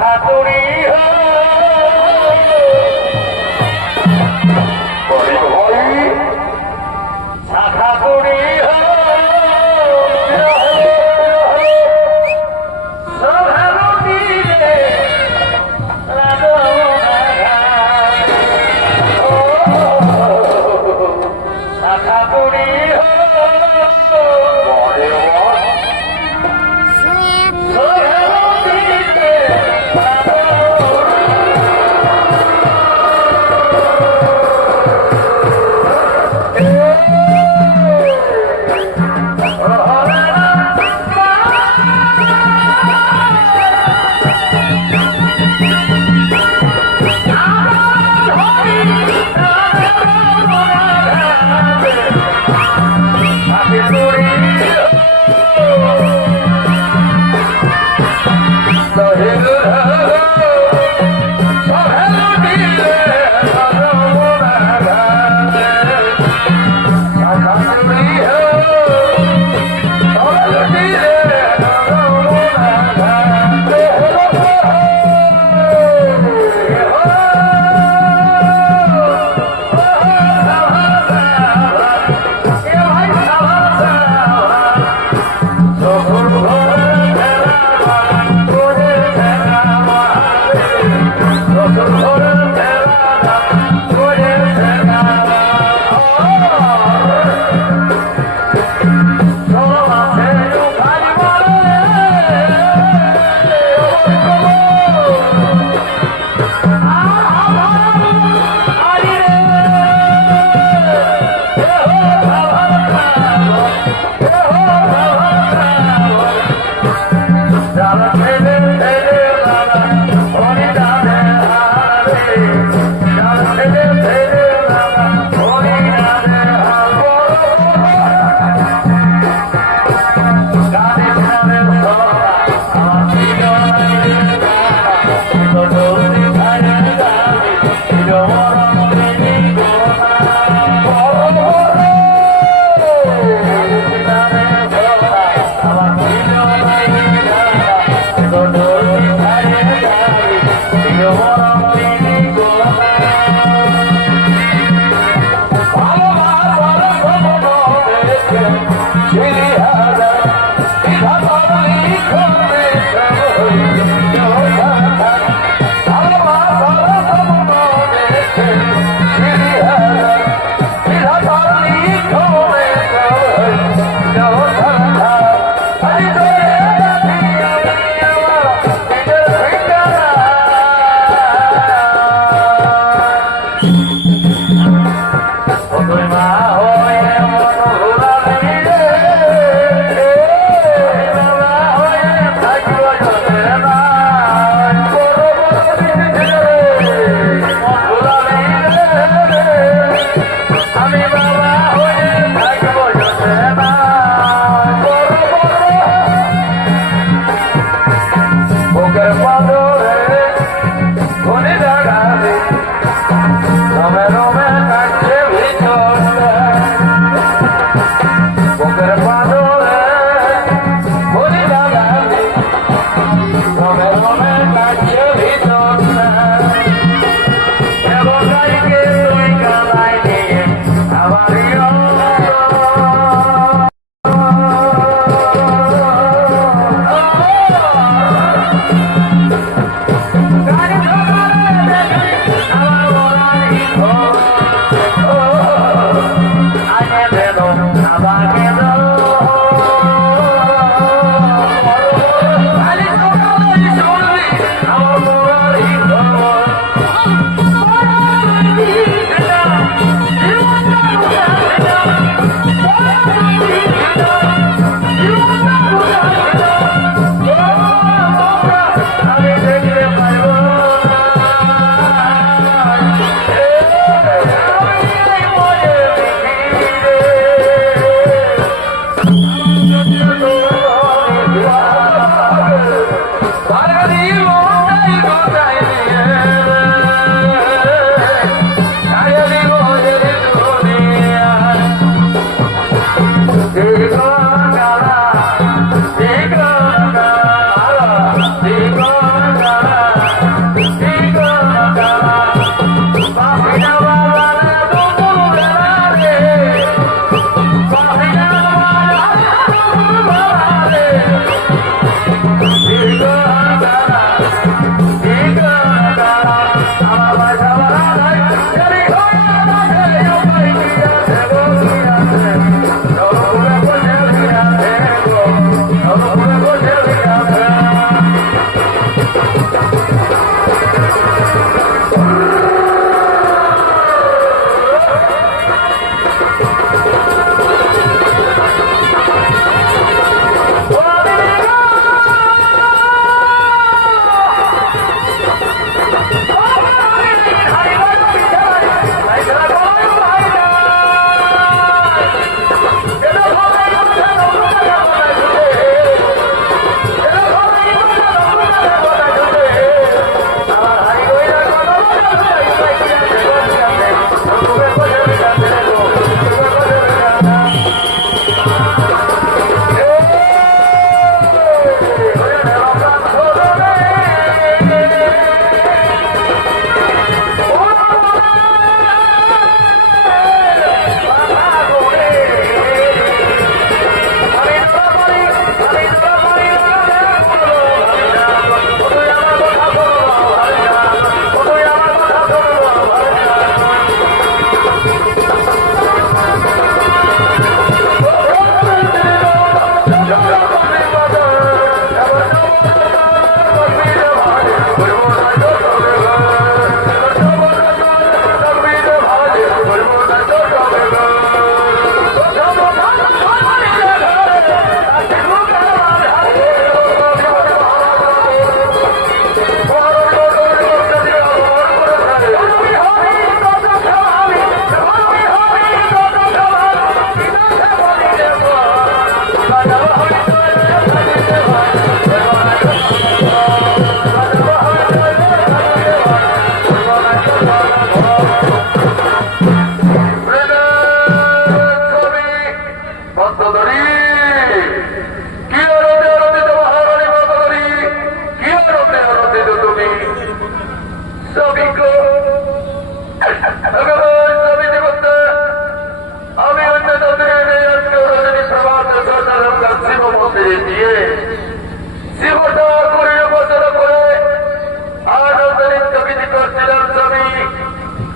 হাতুড়ি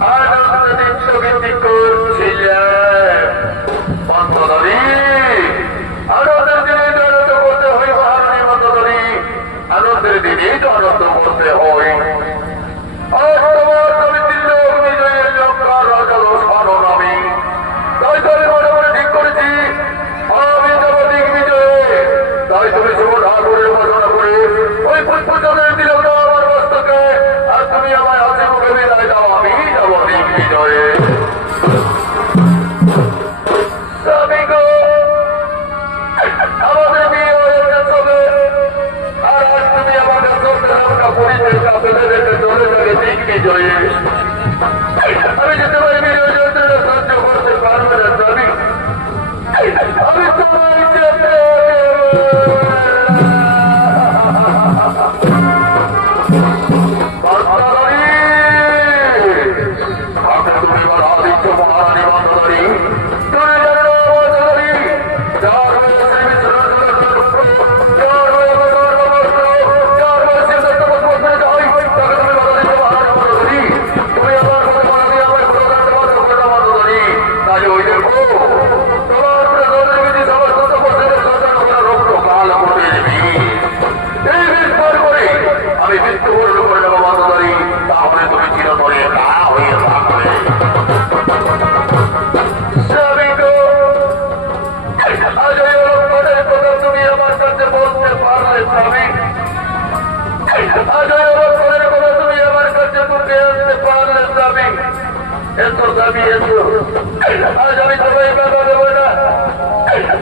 আনন্দিত করছিলেন। বন্ধুরি আনন্দের দিনে আনন্দ করতে হয় মহারানী বন্ধুরি, আনন্দের দিনেই তো আনন্দ করতে হয়। আর তোমার তুমি দিল বিজয়ের লঙ্কার রাজালো স্মরণ আমি, তাই তো আমি মনে মনে ঠিক করেছি আমি যাব দিগ্বিজয়ে। তাই তুমি শুভ ঠাকুরের ঘোষণা করে ওই পুষ্পচন্দ্রের দিল না আমার মস্তকে, আর তুমি আমায় হাসি মুখে বিদায় দাও, আমি যাব দিগ্বিজয়ে। আমাদের বিয়ে হয়ে গেছে, আর আজ তুমি আমাদের চলতে লঙ্কা পরিচয় কাপড়ে রেখে চলে যাবে দিগ্বিজয়ে। আমি যেতে পারি বিজয় যন্ত্রণা সহ্য করতে পারবে না স্বামী, আমি তোমার যেতে তুমি বাধা দিচ্ছ মহারানী বন্ধুরি, তুমি জানো বন্ধুরি যার আমি মৃত্যুবরণ করে নেবো বন্ধুরি, তাহলে তুমি চিরতরে তা হয়ে থাকবে। তুমি আমার কাছে বলতে পারলে স্বামী, তুমি আমার কাছে মুখে আনতে পারলে স্বামী, এত স্বামী এত আজ আমি সবাই বাধা দেবো না।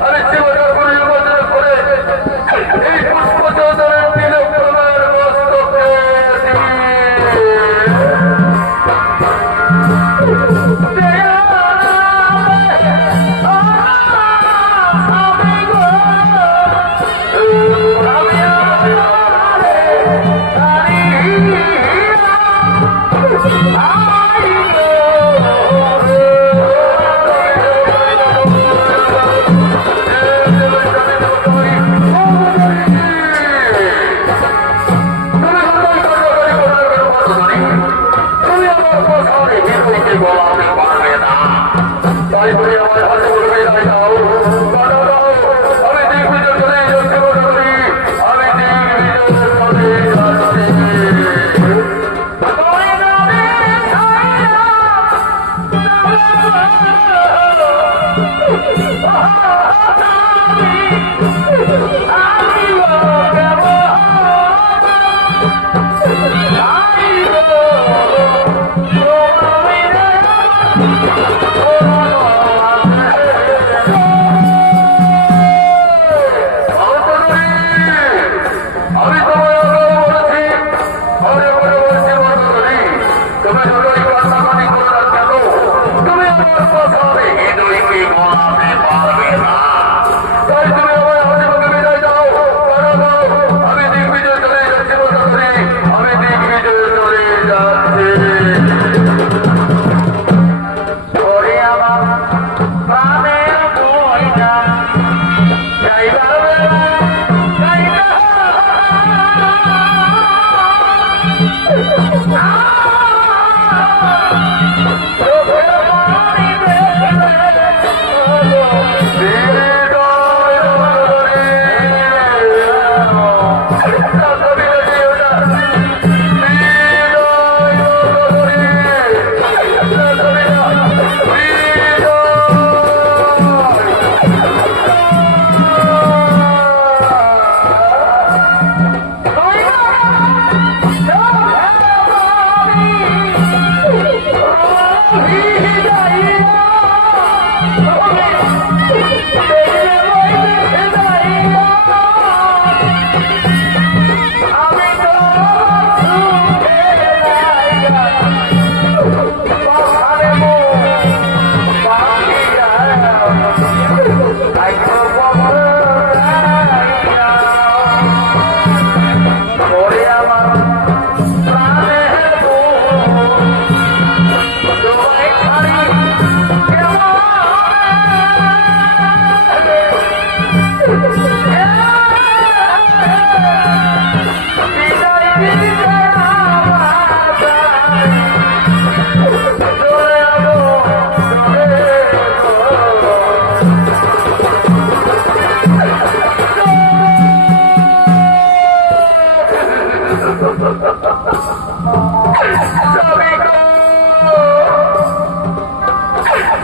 আমি জীবনে পরিবর্তন করে এই পুষ্পচন্দ্রের দিল তোমার মস্তকে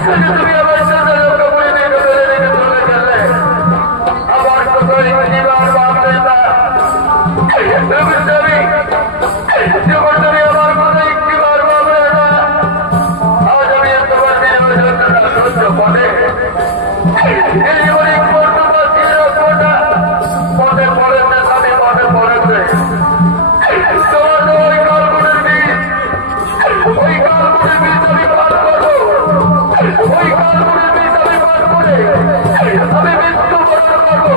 তুমি আমার সাথে কাপড়ে দেখে চলে গেলে আমার তো জীবন বাঁচবে না। যখন তুমি আমার মনে একটিবার ভাবলে না, আজ আমি তোমার নির্বাচনটা সহ্য করে এই অনেক বর্তমান চিরকটা মনে পড়েছে, আমি মনে পড়েছে তোমার তো ওই কালগুলির বীজ, ওই কালগুলির বীজ আমি পান করবো, ওই কালগুলির বীজ আমি পান করে আমি মৃত্যু বরণ করবো।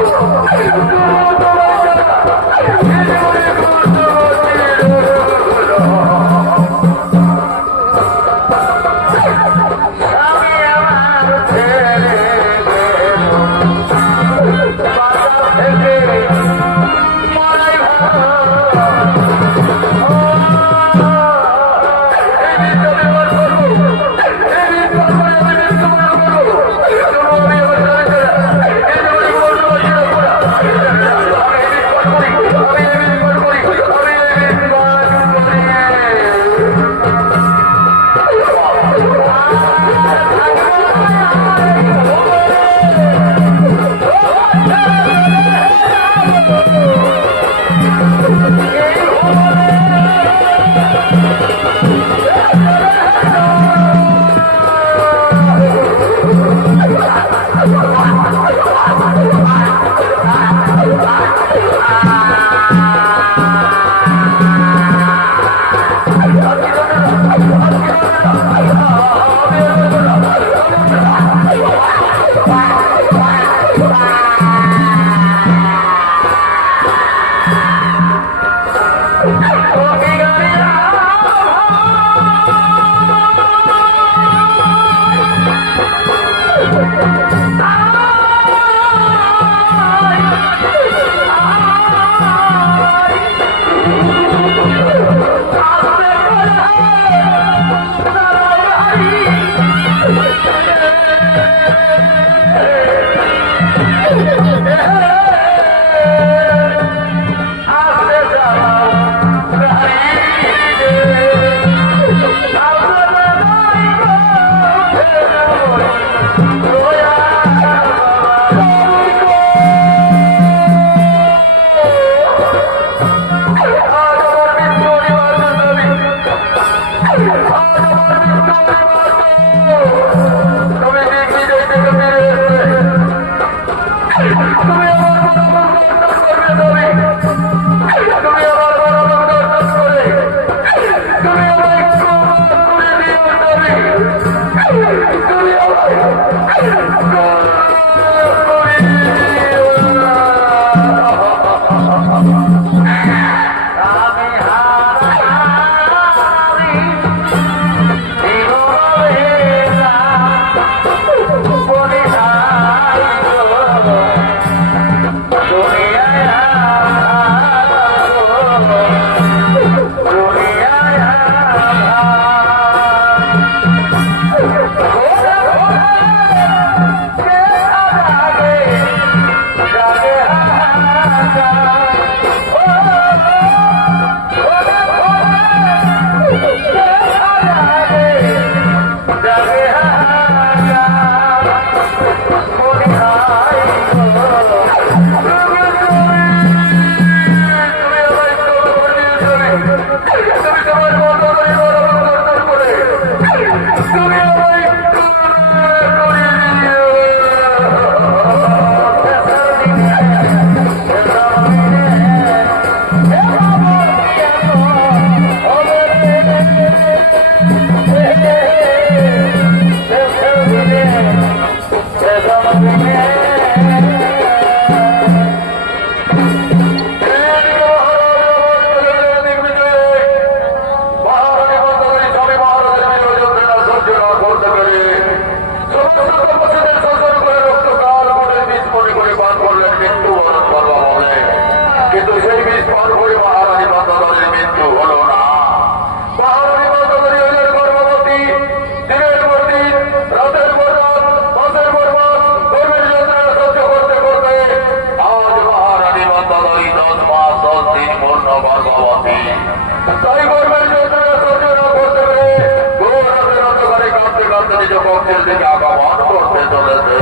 নিজ পক্ষের দিকে আগমন করতে চলেছে।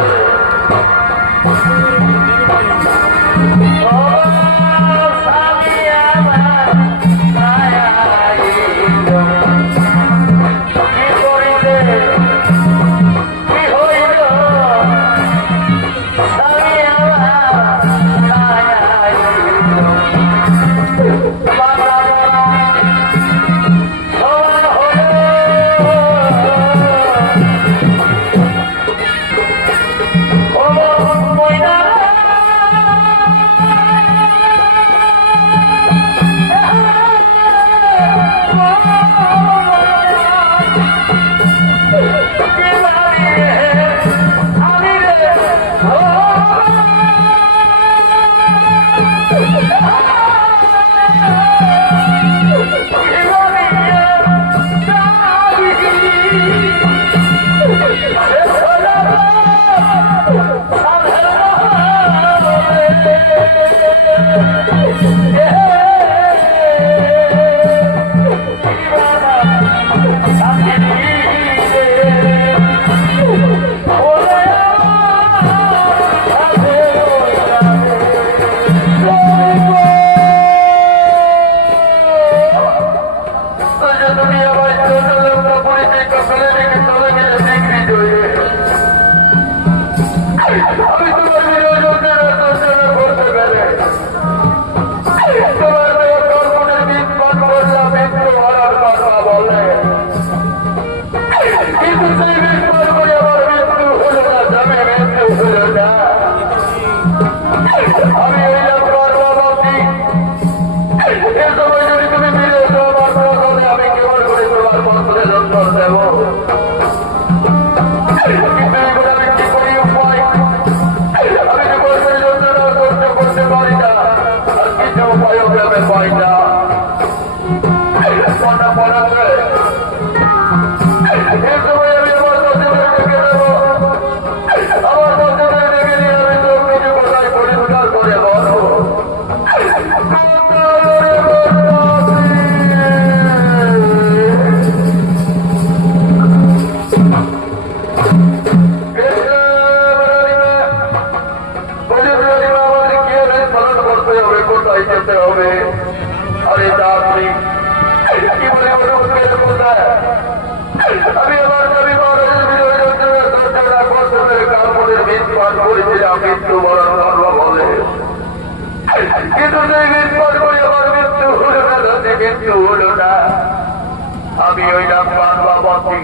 আমি ওই নাম পার্বতী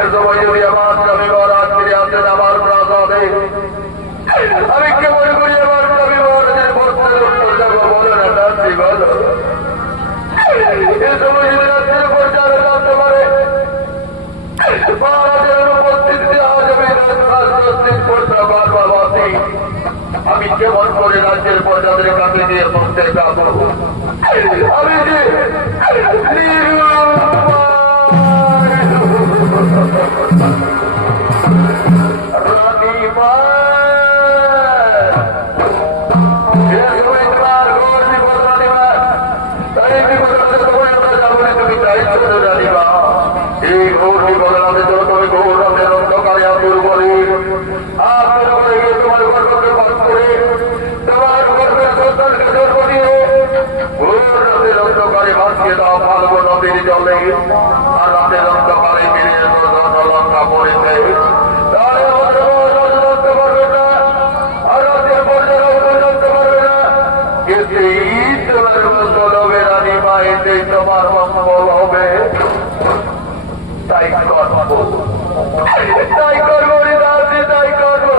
এর সময় যদি আমার স্বামী মহারাজ ফিরে আসেন আমার প্রাসাদে, আমি কেমন করি আমার স্বামী মহারাজের বস্ত্রের উত্তর যাবো বলো না দাসী বলো। এ সময় যদি রাজ্যের পর্যায়ে জানতে পারে মহারাজের অনুপস্থিতিতে আজ আমি পার্বতী আমি কেমন করে রাজ্যের প্রজাদের কাছে দিয়ে পৌঁছে যাবো। আমি যে তোমার মঙ্গল হবে তাই করবো তাই করবো রাজি তাই করবো।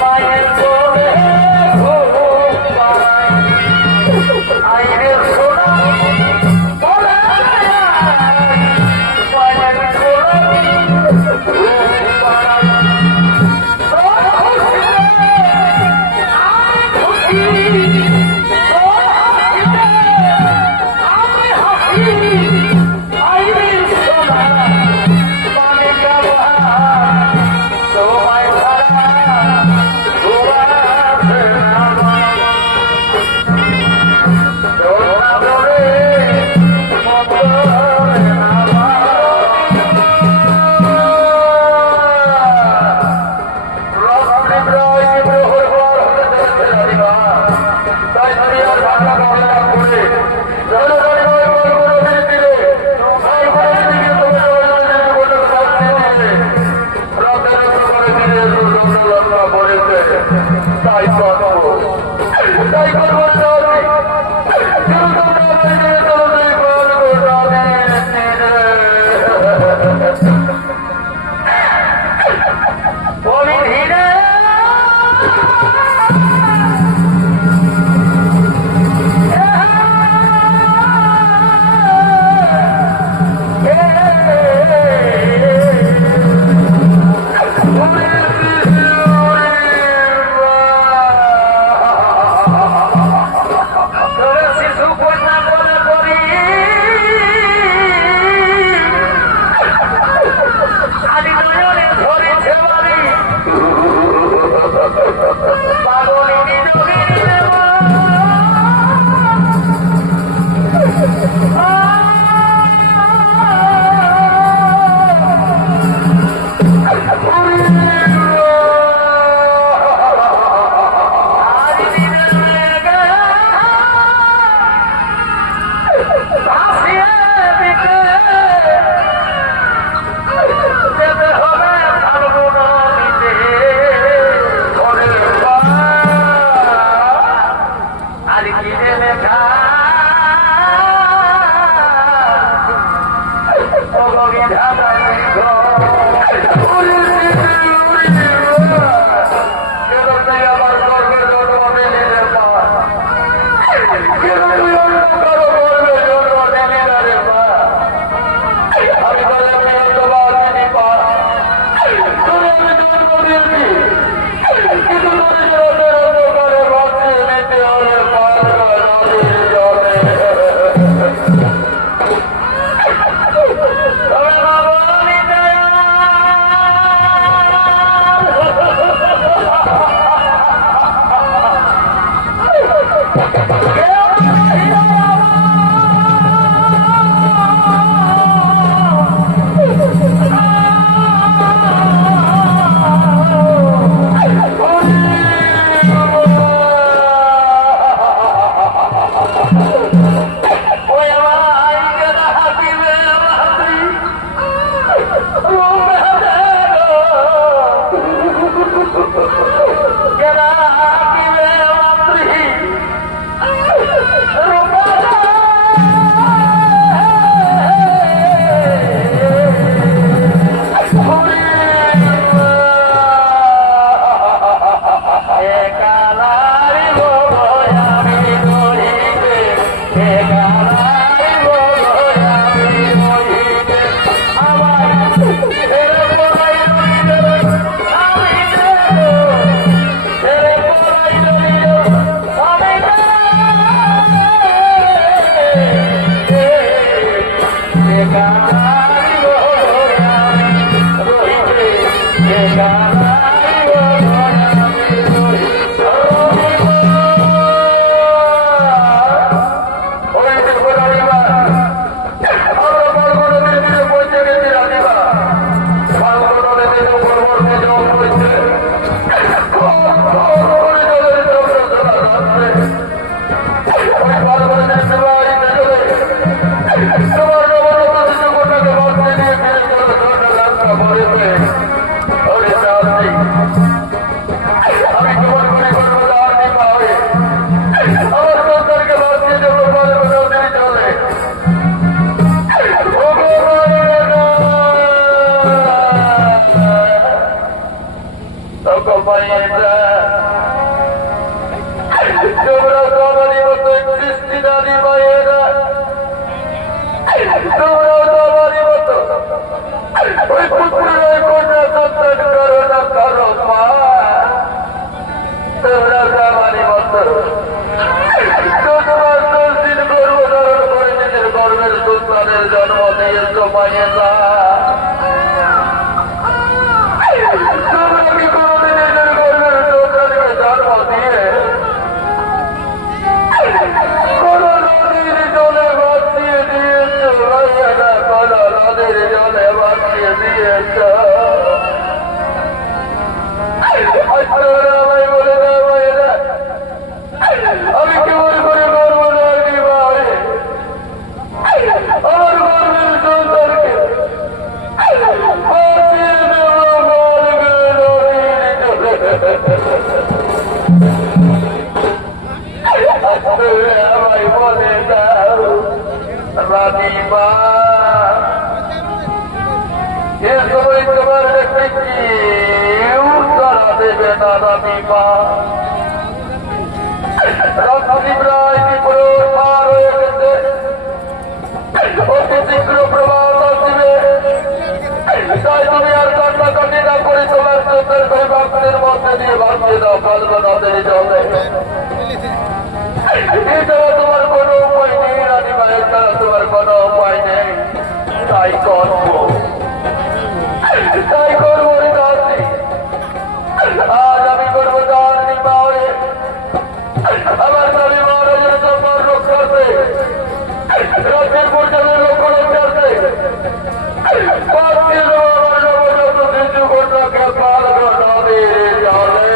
মায়ের কোলে ঘুম পাড়ায় আইরে সোনা বলে মায়ের কোলে ঘুম পাড়ায় তোমায় ছাড়া মায়েরা তোমরা তো আমারই মতো সৃষ্টিদারি মায়েরা তোমরাও তো আমারই মতো ওই পুত্রের কন্যা সন্তান করো না করো মা তোমরা তো আমারই মতো তোমার 10 দিন গর্ভধারণ করে নিজের গর্ভের সন্তানের জন্ম দিয়েছ মায়েরা তোমরা কি কোনোদিন নিজের গর্ভের সন্তানকে জন্ম দিয়ে কোন নদীর জলে ভাসিয়ে দিয়েছ মায়েরা কোন নদীর জলে ভাসিয়ে দিয়েছ আমায় বলে দাও মায়েরা আমি কেমন করে গর্ব নয় ভাই আমার গর্বের সন্তানকে ভাসিয়ে দেব আমায় বলে দাও রানীমা এ সময় তোমার দেখতে কেউ তারা দেবে না রানীমা রাত্রি প্রায় বিপুল পার হয়ে গেছে অতি শীঘ্র প্রমাণ আসবে তাই তুমি আর কান্নাকাটি না করে তোমার চোখের ভক্তের মধ্যে দিয়ে ভাসিয়ে দাও কালকে নদের জলে এছাড়া তোমার কোনো উপায় নেই রানীমা এছাড়া তোমার কোনো উপায় নেই তাই করবো দাসী আজ আমি করবো দাসী পাওয়ে আমার স্বামী মহারাজের সম্মান রক্ষার্থে রাজ্যের পর্যায়ে লক্ষ্য রক্ষার্থে পাঠিয়ে দেবো আমার নবজাত শিশু কন্যাকে পালক নদীর জলে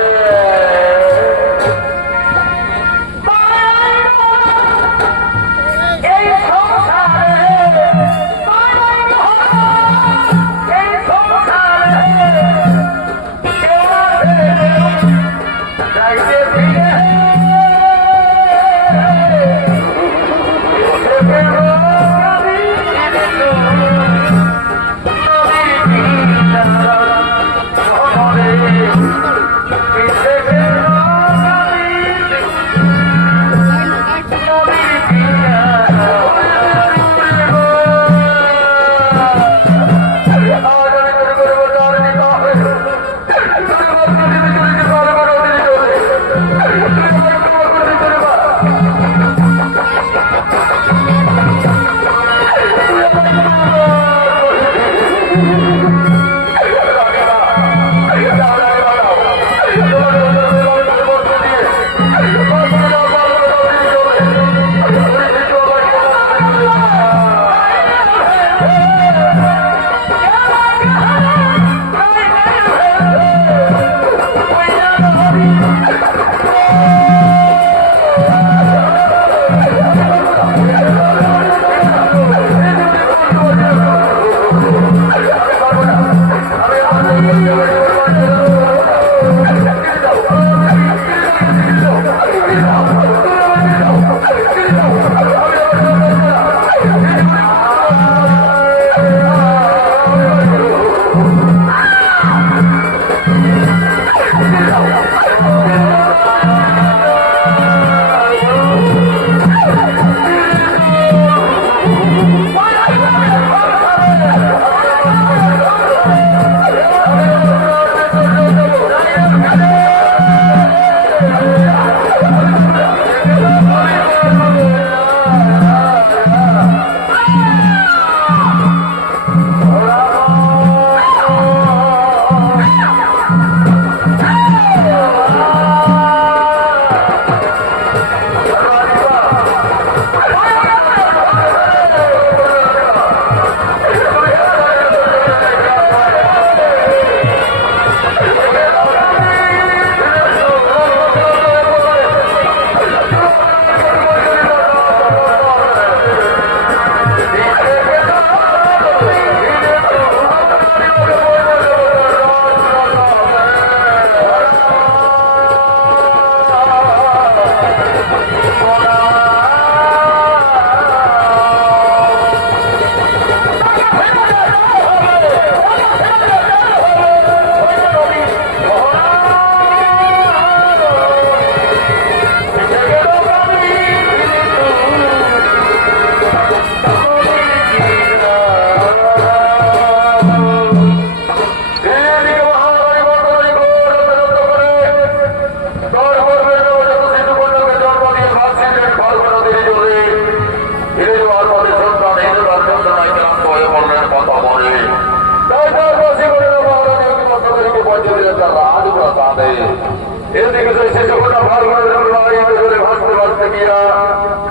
যদি কিছু শিশুকন্যা ভাসতে ভাসতে গিয়া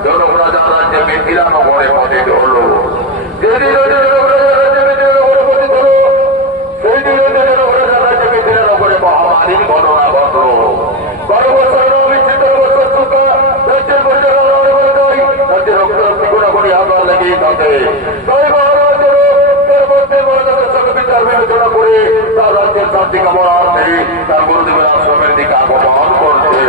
জনক রাজা রাজ্যে মিথিলা নগরে পতিত হল। যেদিন জনক রাজা রাজ্যে মিথিলা নগরে পতিত হল, সেই দিন জনক রাজা রাজ্যে মিথিলা নগরে মহামারীর ঘটনা ঘটল। 12 বছর বিচিত্র বছর সুখা রাজ্যের পরিচালনা করে দেয়। রাজ্যের রক্তারক্তি গুণাগুণি আবার লেগেই থাকে। তাই মহারাজের তার মধ্যে মহারাজের সঙ্গে বিচার বিবেচনা করে তার রাজ্যের শান্তি কামনার্থে তার গুরুদেবের আশ্রমের দিকে আগমন করছে।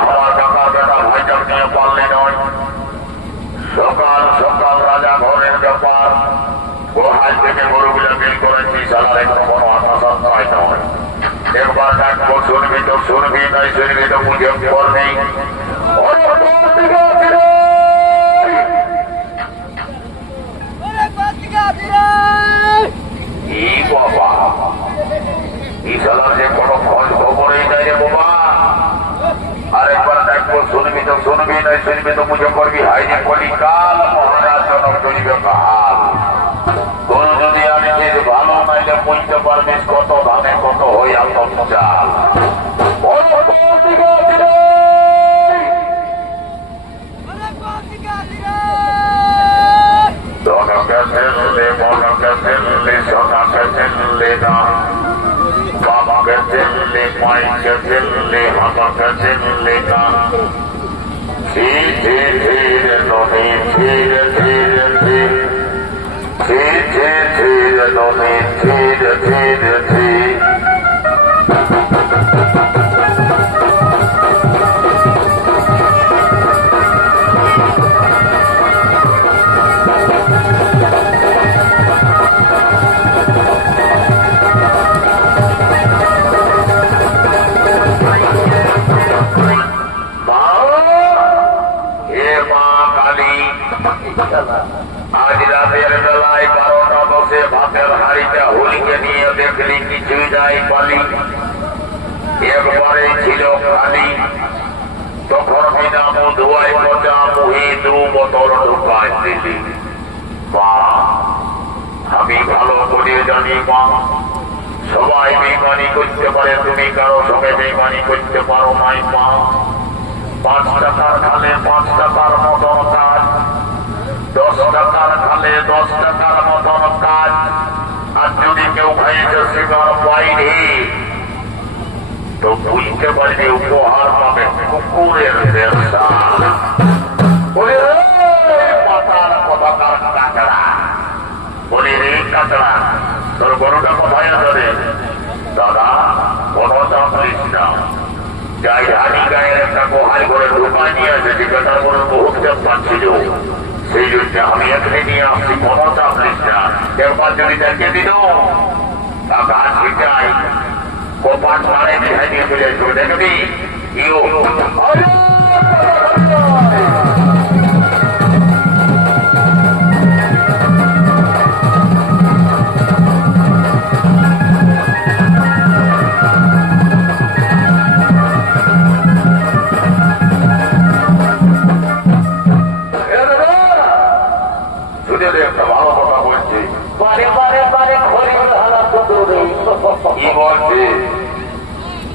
আমার কাকার বেটা ভাইটার নিয়ে পারলি নয়। সকাল সকাল রাজা ঘরের ব্যাপার, গোহাল থেকে গরুগুলো বিল করেছি, সালার এখন কোনো আশাসান পাই নয়। একবার ডাকবো, শুনবি তো শুনবি, নাই শুনবি তো বুঝে করবি। বাবা এই সালার যে কোনো খোঁজ খবরই নাই রে বাবা। আরেকবার ডাকবো, শুনবি তো শুনবি, নাই শুনবি তো বুঝে করবি। হাইরে কলি কাল মহারাজ জনক চলিবে কাল। গরু যদি আনিছিস ভালো, নাইলে বুঝতে পারবিস কত ধানে কত হইয়া কত চাল। জনকে ফেললে মনকে ফেললে সোনাকে ফেললে না, বাবাকে ফেললে মাইকে ফেললে হামাকে ফেললে না। ধীরে ধীরে নদী ধীরে ধীরে ধীরে ধীরে ধীরে নদী ধীরে ধীরে ধীরে। আজ রাতের বেলায় 12টা 10-এ ভাতের হাড়িটা হোলিকে নিয়ে দেখলি কিছুই নাই পালি, একবারে ছিল খালি। তখন বিনামু ধোয়াই পচা মুহি 2 বোতল ঢুকায় দিলি। মা আমি ভালো করে জানি মা, সবাই বেইমানি করতে পারে, তুমি কারো সঙ্গে বেইমানি করতে পারো নাই মা। 5 টাকার খালে 5 টাকার মতন কাজ, 10 টাকার খালে 10 টাকার মতন কাজ। আর যদি কেউ খাইছে শিকার বাইরে, তো বুঝতে পারবে উপহার পাবে কুকুরের ব্যবসা। পাতার কথাকার কাঁচড়া বলি রে কাঁচড়া, তোর গরুটা কোথায় আছে রে? দাদা কোনো চাপ নিস না, যাই হানি গায়ের একটা গোহাল করে ঢুকায় নিয়ে এসেছি, বেটার গরুর বহুত চাপ পাচ্ছিল, সেই জন্য আমি এখানে নিয়ে আসছি, কোনো চাপ নিস না। একবার যদি দেখে দিল তা গাছ ছিটাই কোপাট মারে বিহাই দিয়ে চলে আসবে, দেখবি ইউ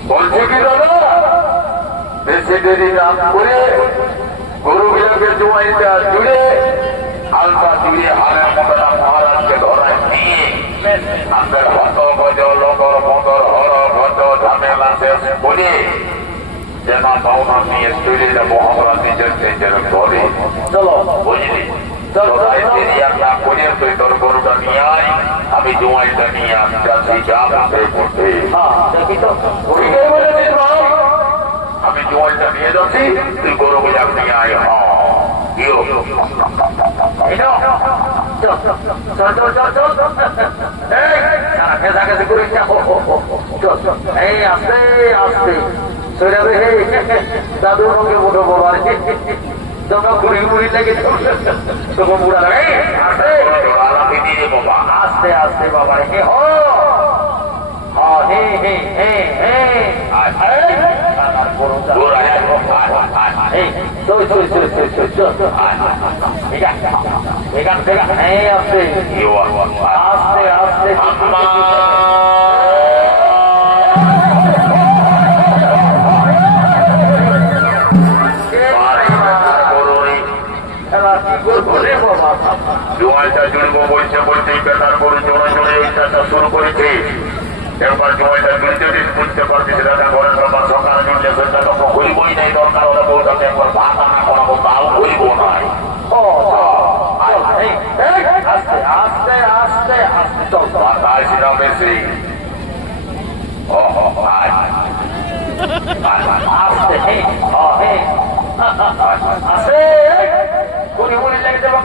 বলছে কি দাদা, বেশি দেরি না করে গরুগুলোকে জমাইটা জুড়ে হালকা জুড়ে হালের মতন মহারাজকে ধরায় নিয়ে আমাদের হত গজ লগর মদর হর ভজ ঝামেলা শেষ করে যেন পাওনা নিয়ে চলে যাবো আমরা নিজের নিজের ঘরে। চলো বুঝলি, তুই তোর গরুটা নিয়ে আয়, আমি জমাইটা নিয়ে আসছি যাবে করতে। আমি জমাইটা নিয়ে যাচ্ছি, তুই গরুগুলা নিয়ে আয়। আস্তে আস্তে দাদু রঙে মোটো বাবার তোমরা ঘুরি ঘুরি লেগে তখন বুড়া লাগে আস্তে আস্তে বাবা হে হো হে হে হে হে আস্তে আস্তে জোয়ালটা জুড়বো বলছে বলতেই বেটার গরু জোড়া জোড়ে ওই চাষটা শুরু করেছে। একবার জোয়ালটা জুড়তে দিন বুঝতে পারছিস রাজা ঘরের ব্যাপার, সকাল জুড়লে সেটা তো হইবই নাই, দরকার হলে বউটাকে একবার ভাত আনা করাবো, তাও হইব নাই। আস্তে আস্তে আস্তে আস্তে বাতাস না বেশি আছে কুড়ি মুড়ি লেগে যাবো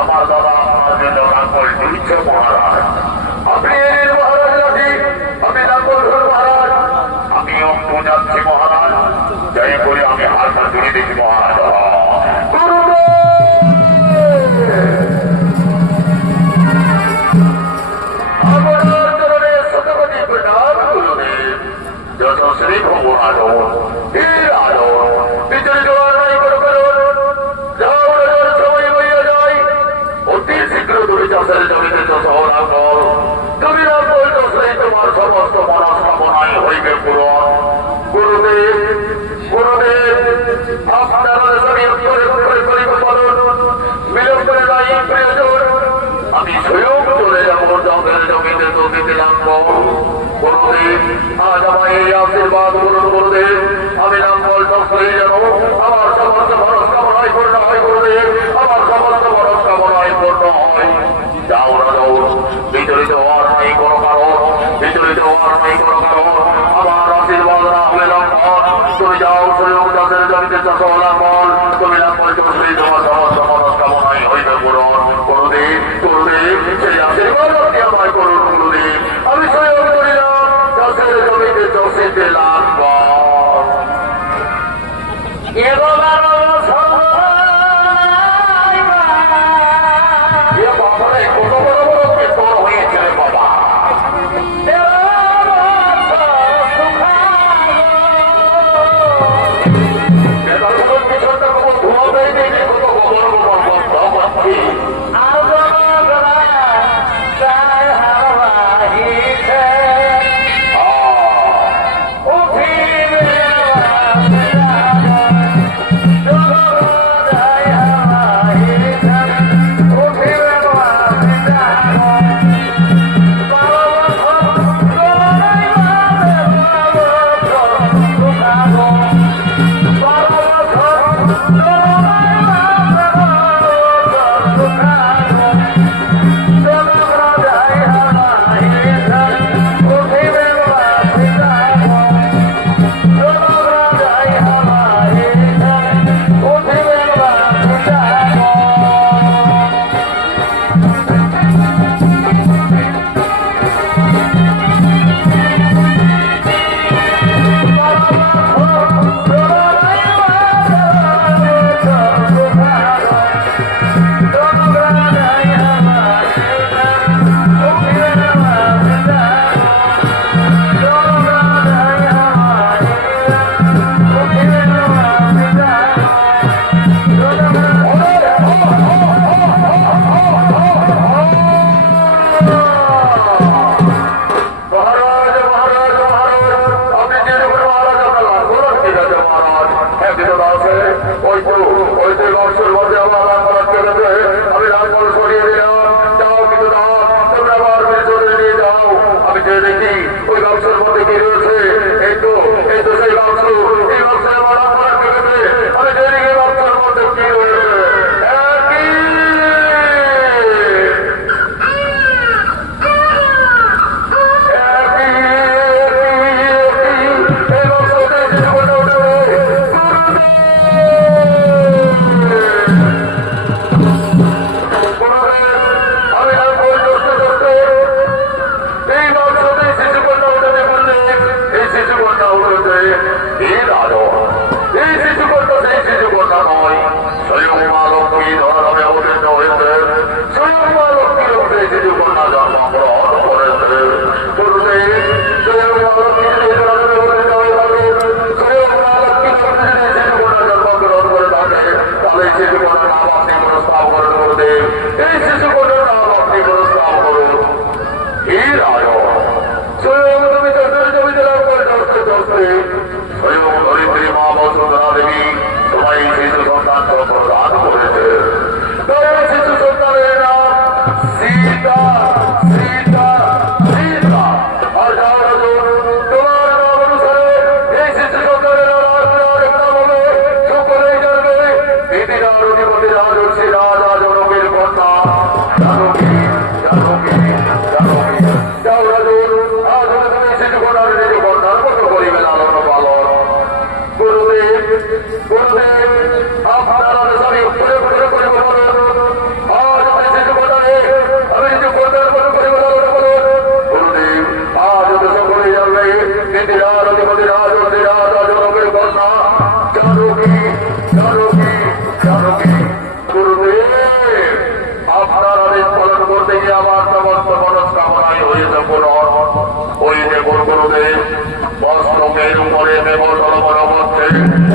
আমার দাদা আপনার জন্য লাঙ্গল দিচ্ছে মহারাজ। আপনি এর মহারাজ নাকি? আমি লাঙ্গল ধর মহারাজ। আমিও যাচ্ছি মহারাজ। যাই করে আমি হাতটা জুড়ে দিচ্ছি মহারাজ। যত শ্রী ভগবান পিছনে জোয়ার নাই কোনো চাষের জমিতে যত লাঙ্গল তুমি লাঙ্গল চাষে তোমার সমস্ত মনস্কামনাই হইবে পূরণ। গুরুদেব গুরুদেব আপনার করিব পালন বিলম্বে নাই প্রয়োজন। আমি স্বয়ং চলে যাব চাষের জমিতে তো দিতে লাগবো। গুরুদেব আজ আমায় এই আশীর্বাদ করুন গুরুদেব। আমি লাঙ্গল চাষে যেন আমার সমস্ত মনস্কামনাই পূর্ণ হয় গুরুদেব। আমার সমস্ত মনস্কামনাই পূর্ণ হয়। যাও না যাও বিচলিত হওয়ার নাই কোনো কারণ। বিচলিত হওয়ার নাই কোনো কারণ। আমার আশীর্বাদ না হলে লঙ্ঘন। তুমি যাও স্বয়ং চাষের জমিতে চাষ লাঙ্গল। তুমি লাঙ্গল চষলেই তোমার সমস্ত মনস্কামনাই হইবে পূরণ। গুরুদেব গুরুদেব সেই আশীর্বাদ আপনি আমায় করুন গুরুদেব। আমি স্বয়ং করিলাম চাষের জমিতে চষিতে লাঙ্গল। সীতা সীতা সীতা আর যাও রাজন তোমার নাম অনুসারে এই শিশু সন্তানের নাম হবে সকলেই জানবে পৃথিবীর অধিপতি রাজর্ষি রাজা জনকের কন্যা জানকী জানকী জানকী যাও রাজন আজ হলে তুমি শিশু কন্যার নিজ কন্যার মতো করিবে লালন পালন গুরুদেব গুরুদেব আপনারা সবই ঘুরে ঘুরে করে বলুন আজ আমি শিশু কন্যারে আমি শিশু কন্যার মতো করিবে লালন পালন গুরুদেব আজ তো সকলেই জানবে পৃথিবীর অধিপতি রাজর্ষি রাজা জনকের কন্যা জানকী জানকী জানকী গুরুদেব আপনার আদেশ পালন করতে গিয়ে আমার সমস্ত মনস্কামনাই হয়েছে পূরণ ওই দেখুন গুরুদেব বস্ত্রের উপরে দেবতল মনে হচ্ছে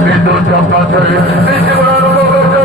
বিদ্যুৎ চমকাচ্ছে বৃষ্টি পড়ার মতো করছে